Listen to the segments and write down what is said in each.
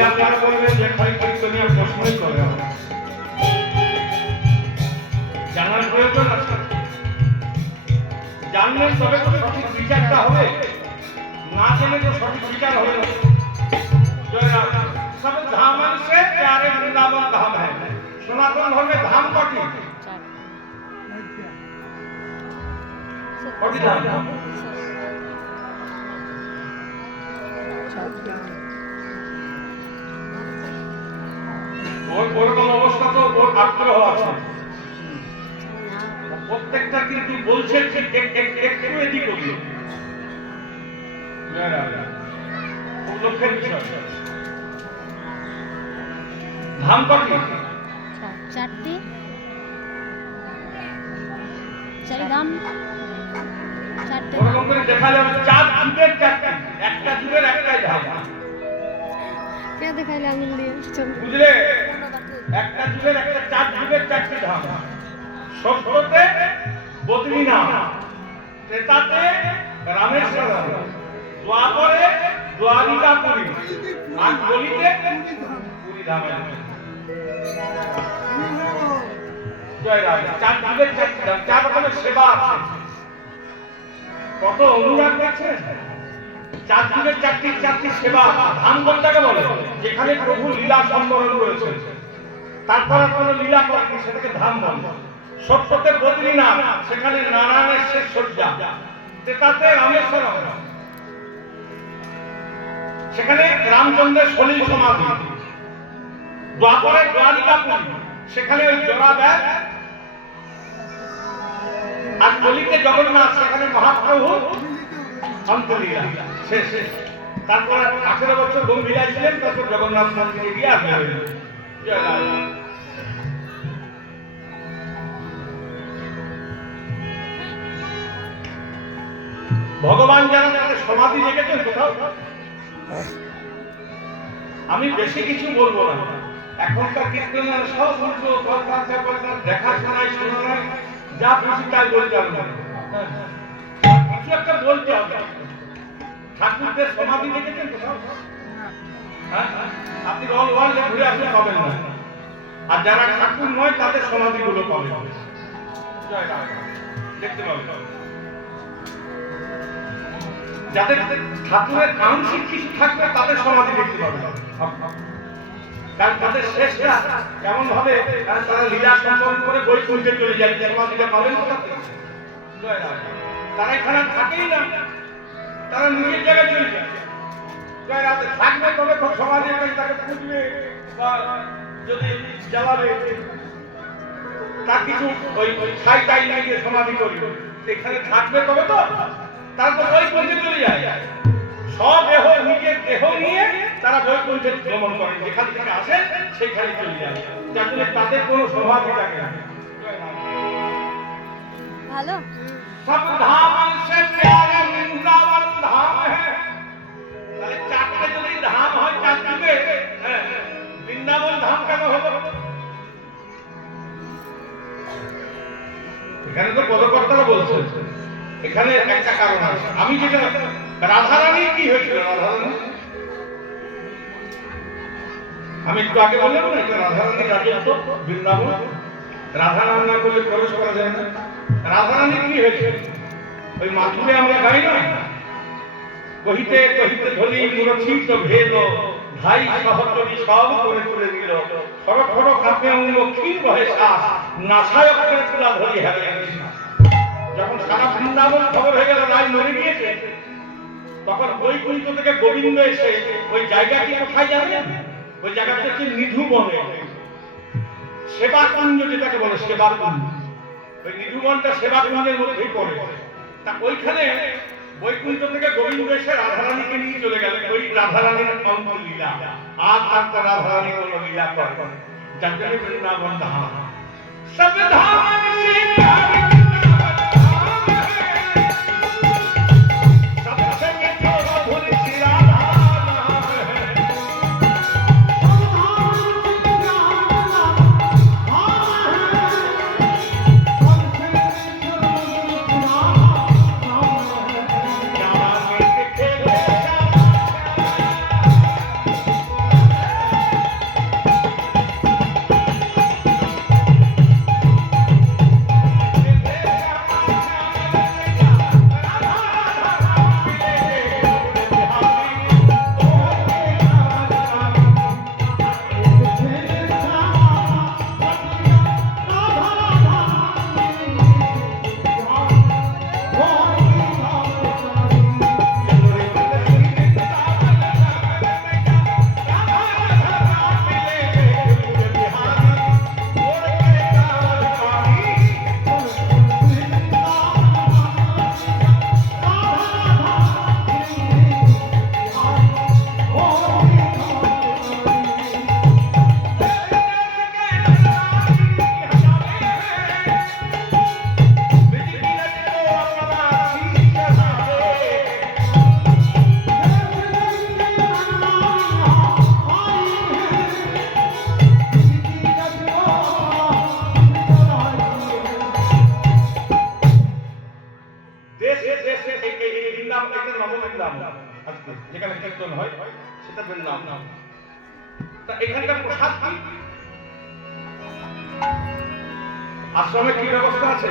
বললে আপনারা বলবেন যে খালি কীর্তনীয় প্রশ্নই করে হবে, জানার প্রয়োজন আছে। জানলে তবে তো সঠিক বিচারটা হবে, না জেনে তো সঠিক বিচার হবে না। सब धामन से प्यारे वृंदावन धाम है। सनातन धर्म में धाम कटी धाम ওরকম অবস্থা তো ওর আগ্রহ আছে, প্রত্যেকটা কিন্তু বলছে একটু এদিক ওদিক, খুব লক্ষ্যের বিষয়। ধাম কটি? চারটি, চারি ধাম চারটে। ওরকম করে দেখা যাবে চার যুগের চারটি, একটা যুগের একটাই ধাম। কে দেখাইলে আঙুল দিয়ে বুঝলে? একটা যুগের একটা, চার যুগের চারটি ধাম। সত্যতে বদ্রীনাথ, ত্রেতাতে রামেশ্বরম, দ্বাপরে দ্বারিকাপুরী, আর কলিতে পুরী ধাম। জয় রাম। চার যুগের চারটি ধাম, চার রকমের সেবা আছে। কত অনুরাগ দেখছেন? চার যুগের চারটি চারটি সেবা। ধাম কোনটাকে বলে? যেখানে প্রভু লীলা সম্বরণ করেছেন, তারপরে কোনো লীলা করেনি, সেটাকে ধাম বলে। সত্যতে বদ্রীনাথ, সেখানে নারায়ণের শেষ শয্যা। ত্রেতাতে রামেশ্বরম, সেখানে রামচন্দ্রের সলিল সমাধি। দ্বাপরে দ্বারিকাপুরী, সেখানে ওই জোড়া ব্যাগ। আর কলিতে জগন্নাথ, সেখানে মহাপ্রভু অন্তলীলা শেষ। তারপর 18 বছর গম্ভীরা ছিলেন, তারপর জগন্নাথ মন্দিরে গিয়ে আসলেন। জয় রাম। ভগবান যারা তাদের সমাধি দেখেছেন কোথাও? আমি বেশি কিছু বলবো না, এখনকার কীর্তনের সব উল্টো কথা দেখাশোনায় শোনা নয়, যা খুশি তাই বলতে হবে না, কিছু একটা বলতে হবে। ঠাকুরদের সমাধি দেখেছেন কোথাও? আপনি অল ওয়ার্ল্ডে ঘুরে আসলে পাবেন না, আর যারা ঠাকুর নয় তাদের সমাধিগুলো পাবেন, দেখতে পাবেন। যাদের ঠাকুরের আংশিক কিছু থাকবে তাদের সমাধি দেখতে পাবেন, কারণ তাদের শেষটা কেমন ভাবে তারা লীলা সম্পন্ন করে বই পড়তে চলে যায়, সমাধিটা পাবেন না। তারা এখানে থাকেই না, তারা নিজের জায়গায় চলে যায়। থাকবে তবে সমাধি তাকে খুঁজবে বা যদি জ্বালাবে, তার কিছু ওই ছাই টাই নিয়ে সমাধি করবে, এখানে থাকবে তবে তো। তারপর বৈকুণ্ঠে চলে যায়, স্বদেহ নিজের দেহ নিয়ে তারা বৈকুণ্ঠে ভ্রমণ করেন, যেখান থেকে আসে সেখানে চলে যায়, যার জন্য তাদের কোনো সমাধি থাকে না। ভালো। সব ধাম সে প্যারে বৃন্দাবন ধাম হ্যাঁ। তাহলে চারটে যদি ধাম হয় চার যুগে, বৃন্দাবন ধাম কেন হলো? এখানে তো পদকর্তারা বলছে, এখানে একটা কারণ আছে। আমি যেটা রাধারানী কি হয়েছিল, রাধারানী আমি একটু আগে বললাম না, এটা রাধারানী রাজত্ব বৃন্দাবন। রাধারানী না করলে প্রবেশ করা যায় না। রাধারানী কি হয়েছিল? ওই মাথুরে আমরা গাই না, কহিতে কহিতে ধরি মুরছিত ভেদ, ভাই সহচরী সব করে তুলে দিল, খড় খড় কাঁপে অঙ্গ ক্ষীণ বহে শ্বাস, নাসায়ক করে তুলা ধরি হারে। যখন সারা বৃন্দাবন খবর হয়ে গেল রায় মরে গিয়েছে, তখন বৈকুণ্ঠ থেকে গোবিন্দ এসে ওই জায়গাটি কোথায় জানেন? ওই জায়গাটা হচ্ছে নিধু বনে, সেবা কুঞ্জ যেটাকে বলে সেবা কুঞ্জ। ওই নিধু বনটা সেবা কুঞ্জের মধ্যেই পড়ে। তা ওইখানে বৈকুণ্ঠ থেকে গোবিন্দ এসে রাধারানীকে নিয়ে চলে গেলেন, ওই রাধারানীর অঙ্গ লীলা। আর তারপর রাধারানী কোনো লীলা করে, যার জন্য বৃন্দাবন ধাম। সব ধাম কীর্তন হয় সেটা বৃন্দাবন। তা এখানকার প্রসাদ কি? আশ্রমে কি ব্যবস্থা আছে?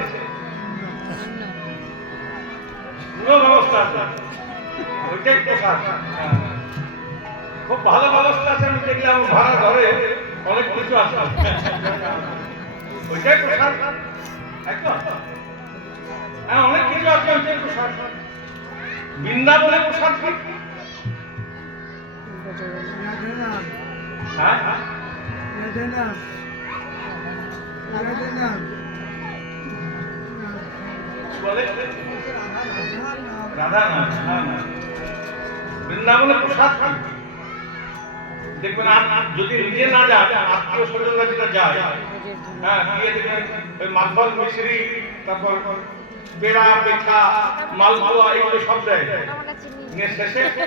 পুরো ব্যবস্থা আছে, ওইটাই প্রসাদ। হ্যাঁ। খুব ভালো ব্যবস্থা আছে, আমি দেখলাম ভাড়া ঘরে অনেক কিছু আছে, ওইটাই প্রসাদ একদম। হ্যাঁ, অনেক কিছু আছে, ওইটাই প্রসাদ। বৃন্দাবনে প্রসাদ কি? হ্যাঁ হ্যাঁ, বলে রাধা নাম। হ্যাঁ, বৃন্দাবনে প্রসাদ কি? দেখবেন যদি নিজে না যায়, আত্মীয় স্বজনরা যেটা যায়, হ্যাঁ, গিয়ে দেখবেন ওই মাখন মিশ্রি, তারপর পেড়া, পেঠা, মালপোয়া, এগুলো সব দেয়। নিয়ে শেষে একটা